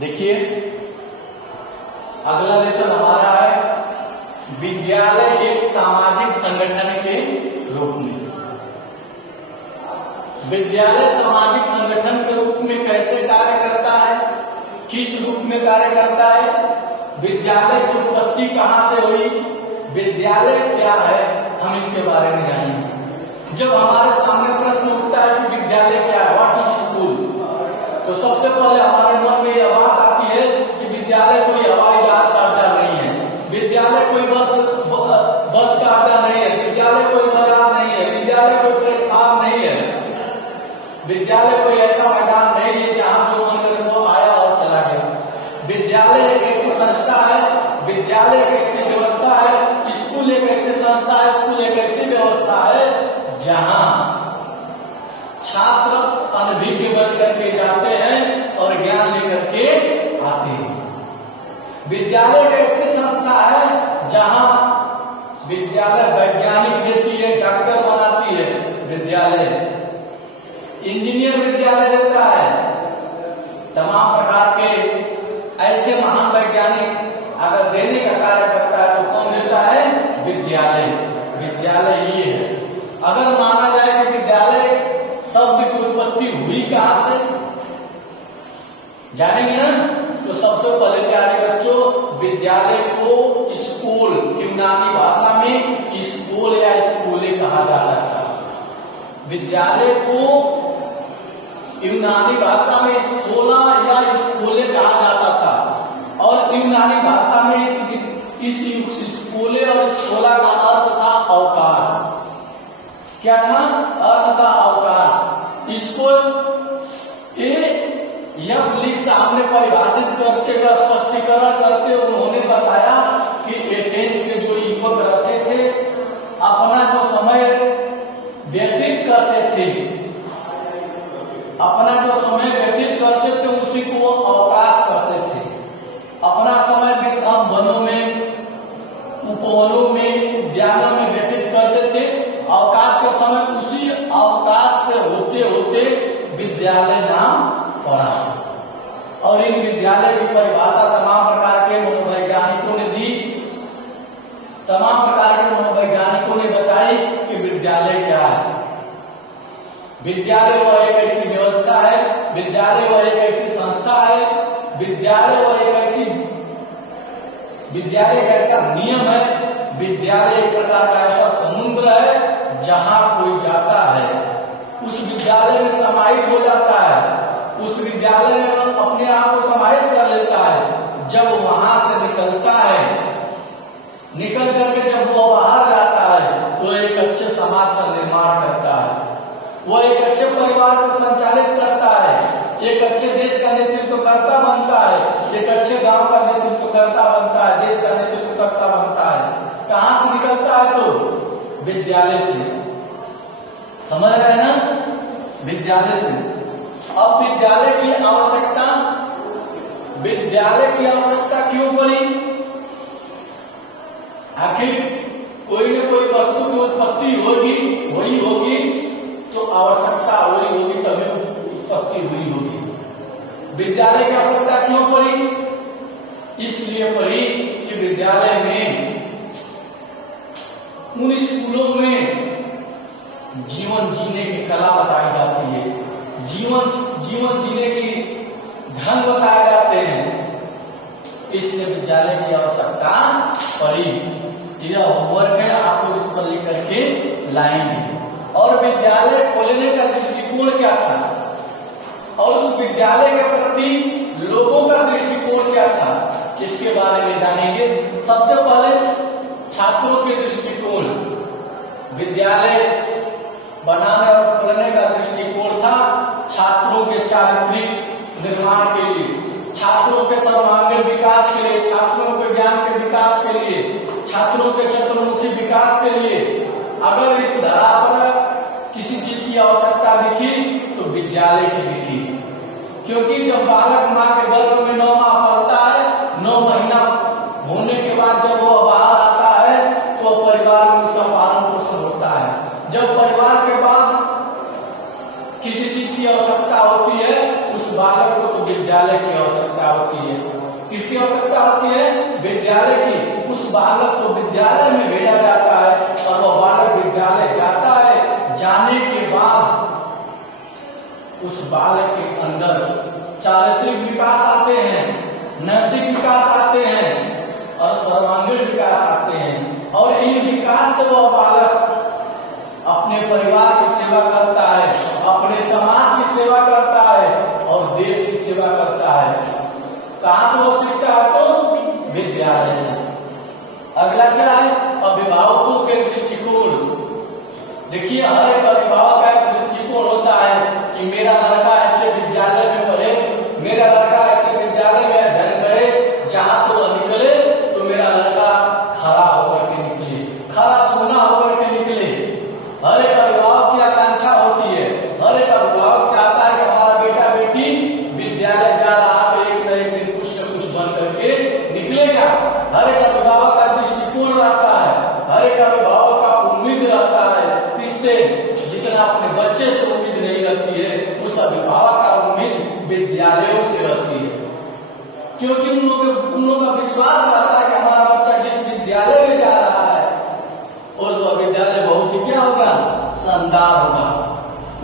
देखिए अगला लेसन हमारा है विद्यालय एक सामाजिक संगठन के रूप में। विद्यालय सामाजिक संगठन के रूप में कैसे कार्य करता है, किस रूप में कार्य करता है, विद्यालय की उत्पत्ति कहां से हुई, विद्यालय क्या है, हम इसके बारे में जानेंगे। जब हमारे सामने प्रश्न उठता है कि विद्यालय क्या है, व्हाट इज स्कूल, तो सबसे पहले हमारे मन में यह बात आती है कि विद्यालय कोई हवाई जहाज का अड्डा नहीं है, विद्यालय कोई बस का अड्डा नहीं है, विद्यालय कोई बाजार नहीं है, विद्यालय कोई प्लेटफॉर्म नहीं है, विद्यालय कोई ऐसा मैदान नहीं है जहां जो मन करे सो आया और चला गया। विद्यालय एक ऐसी संस्था है, विद्यालय एक ऐसी व्यवस्था है, स्कूल एक ऐसी संस्था है, स्कूल एक ऐसी व्यवस्था है जहां छात्र अनभिज्ञ बन करके जाते हैं और ज्ञान लेकर के आते हैं। विद्यालय एक ऐसी संस्था है जहां विद्यालय वैज्ञानिक देती है, डॉक्टर बनाती है, विद्यालय इंजीनियर विद्यालय देता है, तमाम प्रकार के ऐसे महान वैज्ञानिक अगर देने का कार्य करता है तो कौन देता है, विद्यालय। विद्यालय ये है। अगर माना जाए कि विद्यालय शब्द की उत्पत्ति हुई कहां से, जानेंगे ना, तो सबसे पहले प्यारे बच्चों विद्यालय को स्कूल, यूनानी भाषा में स्कूल या स्कूले कहा जाता था। विद्यालय को यूनानी भाषा में स्कूला या स्कूले कहा जाता था और यूनानी भाषा में इस स्कूले और स्कूला का अर्थ था अवकाश। क्या था, अर्थ था अवकाश। इसको हमने परिभाषित करते हुए स्पष्टीकरण करते उन्होंने बताया कि एथेंस के जो युवक रहते थे अपना जो समय व्यतीत करते थे, अपना जो समय व्यतीत करते थे उसी को वो अवकाश करते थे। अपना समय वनों में, उपवनों में, उद्यानों में व्यतीत करते थे। अवकाश के समय उसी अवकाश से होते होते विद्यालय नाम पड़ा और इन विद्यालय की परिभाषा तमाम प्रकार के मनोवैज्ञानिकों ने दी। तमाम प्रकार के मनोवैज्ञानिकों ने बताई कि विद्यालय क्या है। विद्यालय वह एक ऐसी व्यवस्था है, विद्यालय वह एक ऐसी संस्था है, विद्यालय वह एक ऐसा नियम है, विद्यालय एक प्रकार का ऐसा समुद्र है जहां कोई जाता है उस विद्यालय में समाहित हो जाता है, उस विद्यालय में अपने आप को समाहित कर लेता है। जब वहां से निकलता है, निकल करके जब वो बाहर जाता है तो एक अच्छे समाज का निर्माण करता है, वो एक अच्छे परिवार को संचालित करता है, एक अच्छे देश का नेतृत्व करता बनता है, एक अच्छे गांव का नेतृत्व करता बनता है, देश का नेतृत्व करता बनता है। कहां से निकलता है तो विद्यालय से, समझ रहे हैं ना, विद्यालय से। अब विद्यालय की आवश्यकता क्यों पड़ी, आखिर कोई न कोई वस्तु की उत्पत्ति होगी तो आवश्यकता होगी तभी उत्पत्ति हुई होगी। विद्यालय की आवश्यकता क्यों पड़ी, इसलिए पड़ी कि विद्यालय में, उन स्कूलों में जीवन जीने की कला बताई जाती है, जीवन जीने की ढंग बताए जाते हैं, इसलिए विद्यालय की आवश्यकता पड़ी। यह होमवर्क है, आप लोग इस पर लिख करके लाएंगे। और विद्यालय खोलने का दृष्टिकोण क्या था और उस विद्यालय के प्रति लोगों का दृष्टिकोण क्या था, इसके बारे में जानेंगे। सबसे पहले छात्रों के दृष्टिकोण, विद्यालय बनाने और खोलने का दृष्टिकोण था छात्रों के चारित्रिक निर्माण के लिए, छात्रों के सर्वांगीण विकास के लिए, छात्रों के ज्ञान के विकास के लिए, छात्रों के चतुर्मुखी विकास के लिए। अगर इस धरा पर किसी चीज की आवश्यकता दिखी तो विद्यालय की दिखी, क्योंकि जब बालक माँ के गर्भ में 9 माह पलता है, 9 महीना होने के बाद जब वो बाहर आता है तो परिवार में उसका पालन पोषण होता है। जब परिवार के बाद किसी चीज की आवश्यकता होती है उस बालक को तो विद्यालय की आवश्यकता आवश्यकता होती है। किसकी आवश्यकता होती है? विद्यालय की। उस बालक को विद्यालय में भेजा जाता है और वह बालक विद्यालय जाता है। जाने के बाद उस बालक के अंदर चारित्रिक विकास आते हैं, नैतिक विकास आते हैं और सर्वांगीण विकास आते हैं। और इन विकास से वह बालक अपने परिवार की सेवा करता है, अपने समाज की सेवा करता है और देश की सेवा करता है। कहां से वो सीखता है? तो विद्यालय से। अगला क्या है? अभिभावकों के दृष्टिकोण। देखिए, हर एक अभिभावक का एक दृष्टिकोण होता है कि मेरा लड़का ऐसे विद्यालय में पढ़े, मेरा लड़का ऐसे विद्यालय में अध्ययन करे जहां से वह निकले तो मेरा लड़का खरा होकर के निकले, खरा सोना होकर के निकले। हर एक अभिभावक की आकांक्षा होती है, हर एक अभिभावक चाहता है कि हमारा बेटा बेटी विद्यालय जा रहा तो एक न एक दिन कुछ न कुछ बन करके निकलेगा। हर एक अभिभावक का दृष्टिकोण रहता है, हर एक अभिभावक का उम्मीद रहता है। इससे जितना अपने बच्चे से उम्मीद नहीं रहती है, उस अभिभावक का उम्मीद विद्यालयों से रहती है, क्योंकि उन लोगों का विश्वास रहता है कि हमारा बच्चा जिस विद्यालय में जा रहा है उस विद्यालय बहुत ही क्या होगा? शानदार होगा।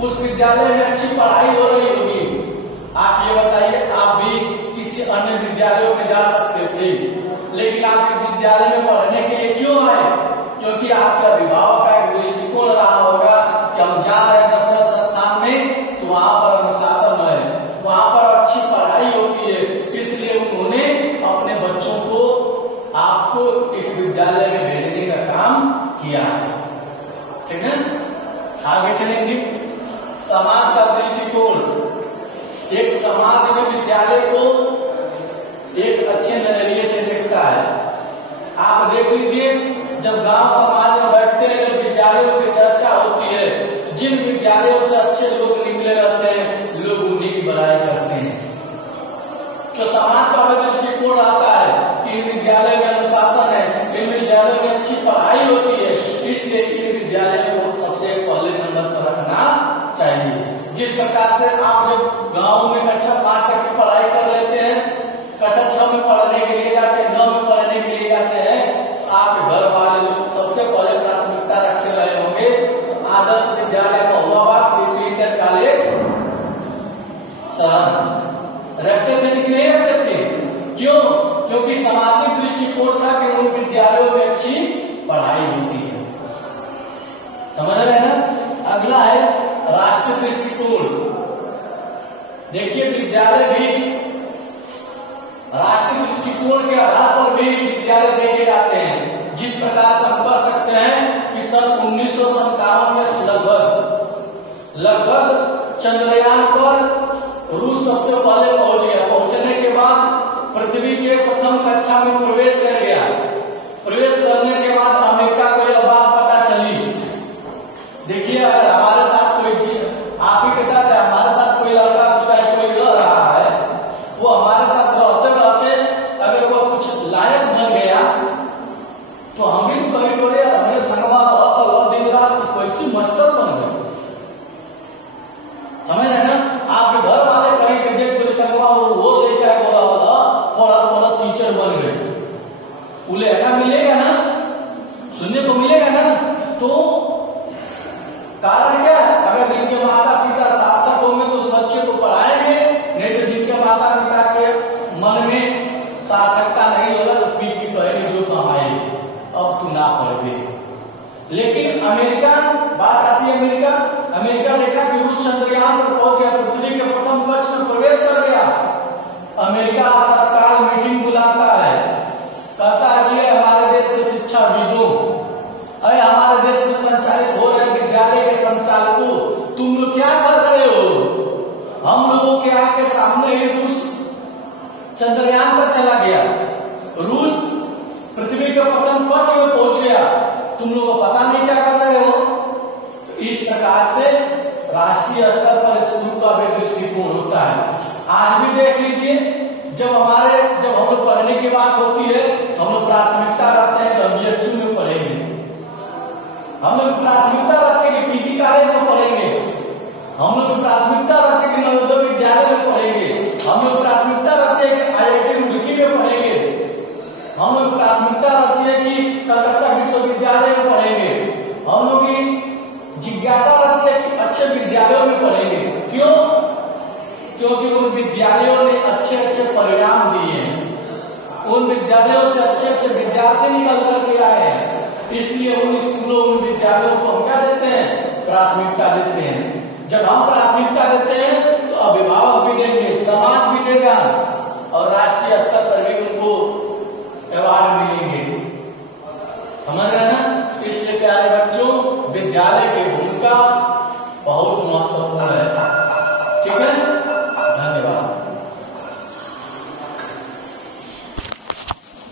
उस विद्यालय में अच्छी पढ़ाई हो रही होगी। आप ये बताइए, आप भी किसी अन्य विद्यालयों में जा सकते थे, लेकिन आप एक विद्यालय में पढ़ने के लिए क्यों आए? क्योंकि आपके अभिभावक का एक दृष्टिकोण रहा होगा कि हम जा रहे हैं दसवें संस्थान में तो वहां पर अनुशासन है, वहां पर अच्छी पढ़ाई होती है, इसलिए उन्होंने अपने बच्चों को आपको इस विद्यालय में भेजने का काम किया। ठीक है, आगे चलेंगे। समाज का दृष्टिकोण। एक समाज में विद्यालय को एक अच्छे नजरिए से देखता है। आप देख लीजिए, जब गांव समाज में बैठते हैं, जब विद्यालयों की चर्चा होती है, जिन विद्यालयों से अच्छे लोग निकले रहते हैं, लोग उन्हीं की बड़ाई करते हैं। तो समाज का भी दृष्टिकोण आता है कि इन विद्यालय में अनुशासन है, इन विद्यालयों में अच्छी पढ़ाई होती है, इसलिए इन विद्यालयों को सबसे पहले नंबर पर रखना चाहिए। जिस प्रकार से आप जब गाँव में कक्षा 5 तक की पढ़ाई कर लेते हैं, कक्षा 6 में पढ़ने के लिए जाते हैं, 9 में पढ़ने के लिए जाते हैं, आपके घर वाले लोग सबसे पहले प्राथमिकता रखे रहे होंगे Adarsh Vidyalaya महुआबाद city inter college शहर। रखते थे कि नहीं रखते थे? क्यों? क्योंकि सामाजिक दृष्टिकोण था कि उन विद्यालयों में अच्छी पढ़ाई होती है। समझ रहे हैं ना? अगला है राष्ट्रीय दृष्टिकोण। देखिए, विद्यालय भी राष्ट्रीय दृष्टिकोण के आधार पर भी विद्यालय देखे जाते हैं। जिस प्रकार से हम कह सकते हैं कि सन 1957 में लगभग चंद्रयान पर रूस सबसे पहले पहुंच गया। पहुंचने के बाद पृथ्वी के प्रथम कक्षा में प्रवेश कर गया। प्रवेश करने के बाद अमेरिका को यह बात पता चली। देखिए, अगर हमारे साथ कोई चीज आप ही के साथ है, हमारे साथ कोई लड़का चाहे कोई रह रहा है, वो हमारे साथ रहते रहते अगर वो कुछ लायक बन गया तो हम भी तो कभी बोले हमें संगवा दिन रात कैसी मास्टर बन गए। समझ रहे ना? आपके घर वाले कहीं के देख कोई संगवा वो लेके आए पढ़ा टीचर बन गए, उलेगा मिलेगा ना, सुनने को मिलेगा ना। तो कारण क्या है? अगर जिनके माता पिता सार्थक होंगे तो उस बच्चे को पढ़ाएंगे, नहीं तो जिनके माता पिता के मन में सार्थकता नहीं होगा तो पीठ की कहेंगे जो कमाएंगे, अब तू ना पढ़े। लेकिन अमेरिका, बात आती है अमेरिका देखा कि उस चंद्रयान पर पहुंच गया, पृथ्वी के प्रथम कक्ष में प्रवेश कर गया। अमेरिका तत्काल मीटिंग बुलाता है, कहता है कि हमारे देश के शिक्षाविदों, अरे हमारे देश में संचालित हो रहे विद्यालय के संचालकों, तुम लोग क्या कर रहे हो? हम लोगों के आंख के सामने ही रूस चंद्रयान पर चला गया, रूस पृथ्वी के प्रथम कक्ष में पहुंच गया, तुम लोगों को पता नहीं क्या कर रहे हो? तो इस प्रकार से राष्ट्रीय स्तर पर स्कूल का भी दृष्टिकोण होता है। आज भी देख लीजिए, जब हम लोग पढ़ने की बात होती है तो हम लोग प्राथमिकता रखते हैं कि हम बीएचयू में पढ़ेंगे, हम लोग प्राथमिकता रखते हैं कि पीजी कॉलेज में पढ़ेंगे, हम लोग प्राथमिकता रखते हैं कि नवोदय विद्यालय में पढ़ेंगे, हम लोग प्राथमिकता रखते हैं कि हम लोग प्राथमिकता रहती है कि कलकत्ता विश्वविद्यालय में पढ़ेंगे, हम लोग की जिज्ञासा रहती है कि अच्छे विद्यालयों में पढ़ेंगे। क्यों? क्योंकि उन विद्यालयों ने अच्छे अच्छे परिणाम दिए हैं, उन विद्यालयों से अच्छे अच्छे विद्यार्थी निकल करके आए हैं, इसलिए उन स्कूलों उन विद्यालयों को हम क्या देते हैं? प्राथमिकता देते हैं। जब हम प्राथमिकता देते हैं तो अभिभावक भी देंगे, समाज भी देगा और राष्ट्रीय स्तर पर भी उनको अवार्ड मिलेंगे। समझ रहे ना? इसलिए प्यारे बच्चों, विद्यालय की भूमिका बहुत महत्वपूर्ण है। ठीक है।